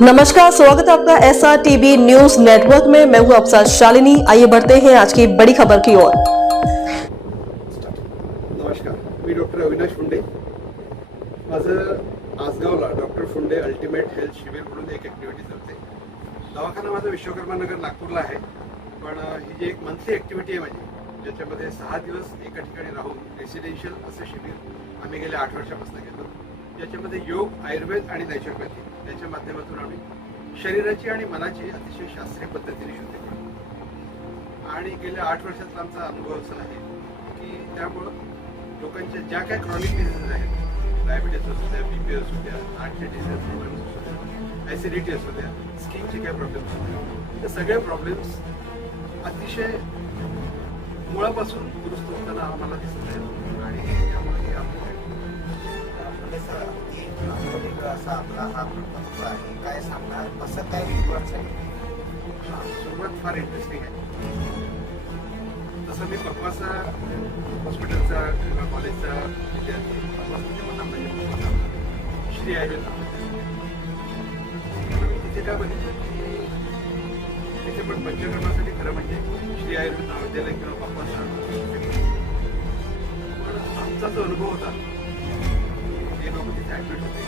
नमस्कार, स्वागत है आपका SRTV न्यूज नेटवर्क में। मैं हूं आपके साथ शालिनी। आइए बढ़ते हैं आज की बड़ी खबर की ओर। नमस्कार, मी डॉक्टर अविनाश फुंडे। माझं आसगावला डॉक्टर फुंडे अल्टिमेट हेल्थ शिबिर म्हणून एक ॲक्टिव्हिटी चालते। दवाखाना माझा विश्वकर्मा नगर नागपूरला आहे, पण ही जी एक मंथली ॲक्टिव्हिटी आहे माझी, ज्याच्यामध्ये 6 दिवस एका ठिकाणी राहून रेसिडेन्शियल असं शिबिर आम्ही गेल्या 8 वर्षापासून घेतो। ज्याच्यामध्ये योग, आयुर्वेद आणि नॅचरोपॅथी याच्या माध्यमातून आम्ही शरीराची आणि मनाची अतिशय शास्त्रीय पद्धतीने शुद्धी करतो। आणि गेल्या 8 वर्षाचा आमचा अनुभव असा आहे की त्यामुळं लोकांच्या ज्या काही क्रॉनिक डिसीजेस आहेत, डायबिटीज असू द्या, बीपी असू द्या, हार्टचे डिसीज प्रॉब्लेम्स असू द्या, ॲसिडिटी असू द्या, स्किनचे काही प्रॉब्लेम्स असू द्या, ते सगळे प्रॉब्लेम्स अतिशय मुळापासून दुरुस्त होताना आम्हाला दिसत आहे। आणि त्यामुळे असा आपला हा प्रकल्प आहे, काय सांगणार, कसं काय सुरुवात झाली? सुरुवात फार इंटरेस्टिंग आहे। तसं मी पक्वासा हॉस्पिटलचा किंवा कॉलेजचा विद्यार्थी, श्री आयुर्वेद तिथे काय बघितलं की तिथे पण पंचकर्मासाठी खरं म्हणजे श्री आयुर्वेद महाविद्यालय किंवा पक्वासा, पण आमचा जो अनुभव होता ते लोक तिथे ॲडमिट होते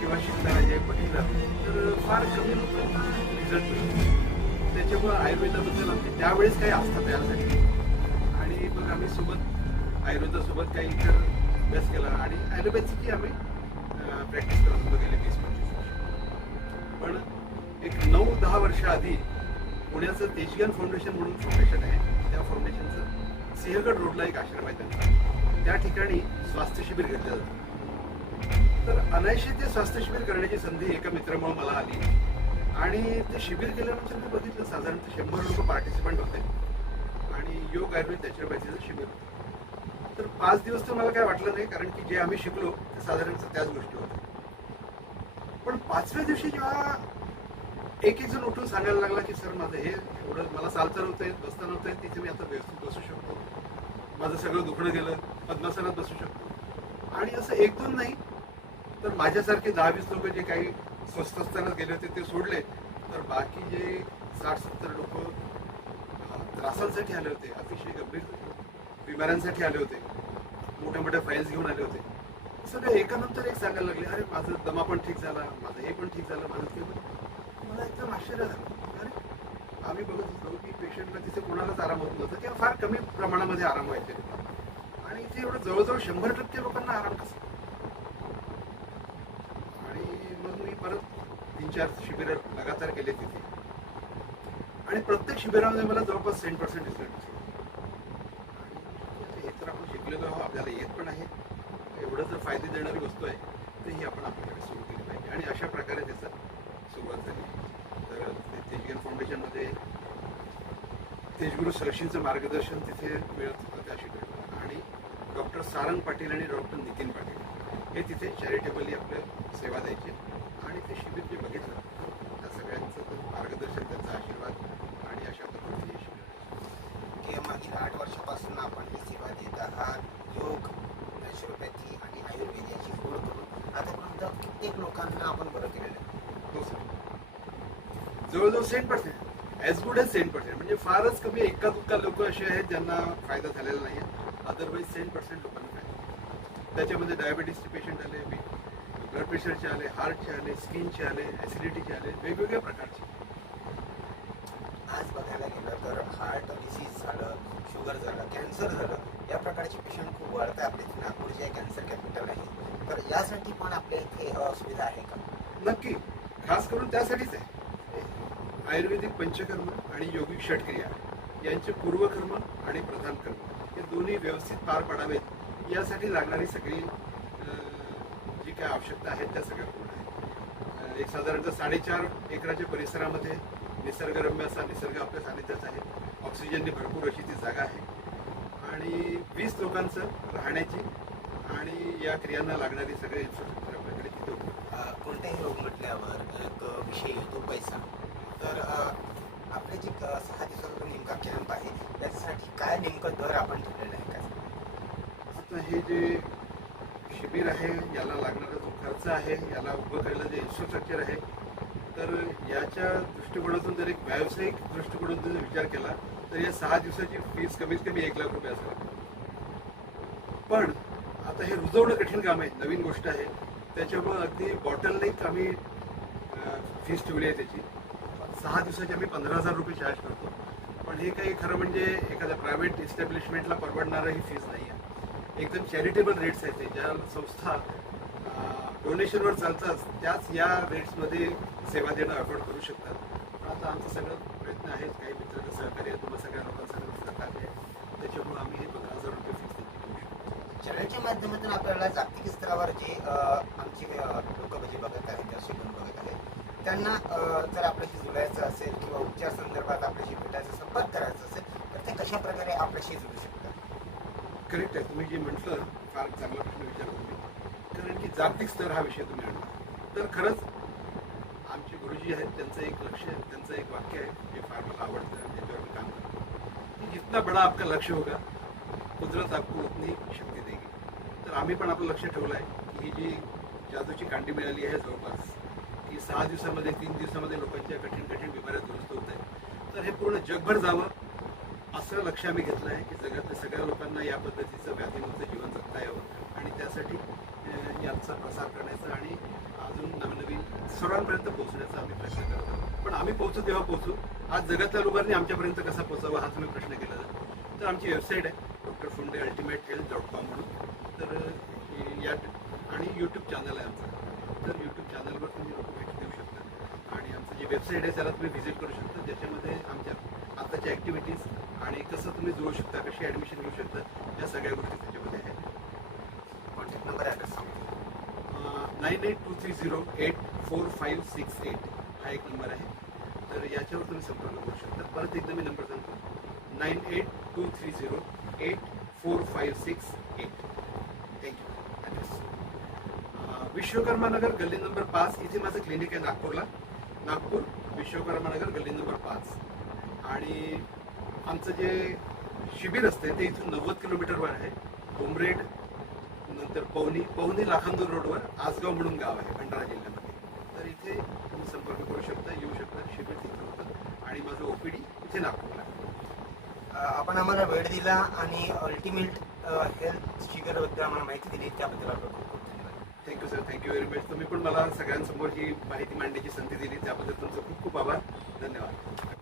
किंवा शिकताना जे बघितलं तर फार कमी लोकांना रिझल्ट मिळतो। त्याच्यामुळं आयुर्वेदाबद्दल आमची त्यावेळेस काही आस्था तयार झाली आणि मग आम्ही सोबत आयुर्वेदासोबत काही इतर अभ्यास केला आणि ॲलोपॅथीची आम्ही प्रॅक्टिस करत होतो गेले 20-25 वर्ष। पण एक 9-10 वर्ष आधी पुण्याचं तेजग्यान फाउंडेशन म्हणून फाउंडेशन आहे, त्या फाउंडेशनचं सिंहगड रोडला एक आश्रम आहे त्यांचा, त्या ठिकाणी स्वास्थ्य शिबिर घेतलं जातं। तर अनायसे ते स्वास्थ्य शिबिर करण्याची संधी एका मित्रामुळे मला आली आणि ते शिबिर केल्यानंतर मी बघितलं साधारणतः 100 लोक पार्टिसिपंट होते आणि योग, आयुर्वेद, नॅचरोपॅथीचं शिबिर होतं। तर 5 दिवस तर मला काय वाटलं नाही, कारण की जे आम्ही शिकलो ते साधारणतः त्याच गोष्टी होत्या। पण 5व्या दिवशी जेव्हा एक जण उठून सांगायला लागला की सर माझं हे एवढं मला चालता नव्हतंय, बसता नव्हतंय, तिथे मी आता व्यवस्थित बसू शकतो, माझं सगळं दुखणं गेलं, पद्मासनात बसू शकतो। आणि असं 1-2 नाही तर माझ्यासारखे 10-20 लोक जे काही स्वस्त असताना गेले होते ते सोडले, तर बाकी जे 60-70 लोक त्रासांसाठी आले होते, अतिशय गंभीर बिमाऱ्यांसाठी आले होते, मोठ्या मोठ्या फाईल्स घेऊन आले होते, सगळे एकानंतर एक सांगायला लागले अरे माझं दमा पण ठीक झाला, माझं हे पण ठीक झालं, माझं ते पण। मला एकदम आश्चर्य झालं, अरे आम्ही बघत होतो की पेशंटला तिथे कोणालाच आराम होत नव्हता किंवा फार कमी प्रमाणामध्ये आराम व्हायचे आणि इथे एवढं जवळजवळ 100% लोकांना आराम कसा। मग मी परत 3-4 शिबिर लगातार केले तिथे आणि प्रत्येक शिबिरामध्ये मला जवळपास 100% रिझल्ट दिसला। हे तर आपण शिकलेलो आहोत, आपल्याला येत पण आहे, एवढं जर फायदे देणारी वस्तू आहे तर ही आपण आपल्याकडे सुरू केली पाहिजे आणि अशा प्रकारे त्याचं सुरुवात झाली। तर तेजग्यान फाउंडेशनमध्ये तेजगुरू सरशींचं मार्गदर्शन तिथे मिळत होतं त्या शिबिराला आणि डॉक्टर सारंग पाटील आणि डॉक्टर नितीन पाटील हे तिथे चॅरिटेबली आपलं सेवा द्यायचे आणि ते शिबिर जे बघितलं त्या सगळ्यांचं मार्गदर्शन, त्यांचा आशीर्वाद आणि अशा पद्धतीने शिबिर हे मागील 8 वर्षापासून आपण ही सेवा देत आहात। योग, नॅचरोपॅथी आणि आयुर्वेद याची फोड करून आतापर्यंत कित्येक लोकांना आपण बरं केलेलं आहे। हो सर, जवळजवळ 100%, ॲज गुड ॲज 100%, म्हणजे फारच कमी एका-दुक्का लोक असे आहेत ज्यांना फायदा झालेला नाही आहे, अदरवाईज 100% लोकांना फायदा। त्याच्यामध्ये डायबिटीसचे पेशंट आले, ब्लड प्रेशरचे आले, हार्टचे आले, स्किनचे आले, ॲसिडिटीचे आले, वेगवेगळ्या प्रकारचे। आज बघायला गेलं तर हार्ट डिसीज झालं, शुगर झालं, कॅन्सर झालं, या प्रकारचे पेशंट खूप वाढत आहे। आपल्या इथे नागपूर जे कॅन्सर कॅपिटल आहे, तर यासाठी पण आपल्या इथे सुविधा आहे का? नक्की, खास करून त्यासाठीच आहे। आयुर्वेदिक पंचकर्म आणि योगिक षटक्रिया यांचे पूर्वकर्म आणि प्रधान कर्म हे दोन्ही व्यवस्थित पार पडावेत यासाठी लागणारी सगळी जी काय आवश्यकता आहेत त्या सगळ्या पूर्ण आहेत। एक साधारणतः 4.5 एकराच्या परिसरामध्ये निसर्गरम्य असा निसर्ग आपल्या सानिध्यात आहे, ऑक्सिजनने भरपूर अशी ती जागा आहे आणि 20 लोकांचं राहण्याची आणि या क्रियांना लागणारी सगळे इन्फ्रास्ट्रक्चर आपल्याकडे तिथे होतं। कोणत्याही रोग म्हटल्यावर एक विषय येतो पैसा। तर आपले जे 6 दिवसाचा नेमका कॅम्प आहे त्याच्यासाठी काय नेमकं दर आपण ठेवलेलं आहे का? आता हे जे शिबिर आहे, याला लागणारा जो खर्च आहे, याला उभं करायला जे इन्फ्रास्ट्रक्चर आहे तर याच्या दृष्टिकोनातून जर एक व्यावसायिक दृष्टिकोनातून जर विचार केला तर या 6 दिवसाची फीस कमीत कमी 1 लाख रुपये असेल. पण आता हे रुजवणं कठीण काम आहे, नवीन गोष्ट आहे, त्याच्यामुळे अगदी बॉटलनेक आम्ही फीस ठेवली आहे त्याची. 6 दिवसाची आम्ही 15,000 रुपये चार्ज करतो. पण हे काही खरं म्हणजे एखाद्या प्रायव्हेट इस्टॅब्लिशमेंटला परवडणारं ही फीस नाही आहे. एकदम चॅरिटेबल रेट्स आहेत ते, ज्या संस्था डोनेशनवर चालतात त्याच या रेट्समध्ये सेवा देणं अफोर्ड करू शकतात. पण आता आमचा सगळं प्रयत्न आहे, काही मित्रांचं सहकार्य आहे, तुम्हाला सगळ्या लोकांचं सहकार्य आहे, त्याच्यामुळे आम्ही हे 15,000 रुपये फीस त्यांची देऊ शकतो. चॅनलच्या माध्यमातून आपल्याला जागतिक स्तरावर जे आमचे लोक म्हणजे बघत आहेत, दर्शक बघत आहेत, त्यांना जर आपल्याशी जुळायचं असेल किंवा उपचार संदर्भात आपल्याशी भेटायचं, संपर्क करायचा असेल तर ते कशा प्रकारे आपल्याशी जुळू शकतात? करेक्ट आहे, तुम्ही जे म्हटलं फार चांगला प्रश्न विचारला तुम्ही. कारण की जागतिक स्तर हा विषय तुम्ही आणला तर खरंच आमचे गुरुजी आहेत, त्यांचं एक लक्ष, त्यांचं एक वाक्य आहे जे फार मला आवडतं आणि त्याच्यावर मी काम करतो की जितना बडा आपका लक्ष्य होगा कुदरत आपको उतनी शक्ती देगी. तर आम्ही पण आपलं लक्ष ठेवलं आहे की ही जी जादूची कांडी मिळाली आहे जवळपास की 6 दिवसामध्ये 3 दिवसामध्ये लोकांच्या कठीण कठीण बिमाऱ्या दुरुस्त होत आहेत, तर हे पूर्ण जगभर जावं असं लक्ष आम्ही घेतलं आहे की जगातल्या सगळ्या लोकांना या पद्धतीचं व्याधीमुक्त जीवन जगता यावं आणि त्यासाठी याचा प्रसार करण्याचा आणि अजून नवनवीन सर्वांपर्यंत पोहोचण्याचा आम्ही प्रयत्न करत आहोत. पण आम्ही पोहोचू तेव्हा पोहोचू. आज जगातल्या लोकांनी आमच्यापर्यंत कसा पोहोचावा हा तुम्ही प्रश्न केला जातो. तर आमची वेबसाईट आहे drfundeultimatehealth.com म्हणून. तर या आणि यूट्यूब चॅनल आहे आमचं. तर यूट्यूब चॅनलवर तुम्ही लोक भेट देऊ शकता आणि आमचं जे वेबसाईट आहे त्याला तुम्ही व्हिजिट करू शकता, ज्याच्यामध्ये आमच्या आताच्या ॲक्टिव्हिटीज आणि कसं तुम्ही जोडू शकता, कशी ॲडमिशन घेऊ शकता, या सगळ्या गोष्टी त्याच्यामध्ये आहेत. कॉन्टॅक्ट नंबर ॲड्रेस सांगा. 9823084568 हा एक नंबर आहे. तर याच्यावर तुम्ही संपर्क करू शकता. परत एकदा मी नंबर सांगतो, 9823084568. थँक्यू. ॲड्रेस विश्वकर्मा नगर गल्ली नंबर 5 इथे माझं क्लिनिक आहे नागपूरला. नागपूर विश्वकर्मा नगर गल्ली नंबर 5. आणि आमचं जे शिबिर असते ते इथून 90 किलोमीटरवर आहे. उमरेड नंतर पवनी लाखांदूर रोडवर आसगाव म्हणून गाव आहे भंडारा जिल्ह्यामध्ये. तर इथे तुम्ही संपर्क करू शकता, येऊ शकता. शिबिर तिथे होतं आणि माझं OPD इथे नागपूरला. आपण आम्हाला वेळ दिला आणि अल्टिमेट हेल्थ शिबिराबद्दल आम्हाला माहिती दिली, त्याबद्दल आपलं खूप खूप धन्यवाद. Thank you sir, thank you very much. तुम्ही पण मला सगळ्यांसमोर ही माहिती मांडण्याची संधी दिली त्याबद्दल तुमचं खूप खूप आभार. धन्यवाद.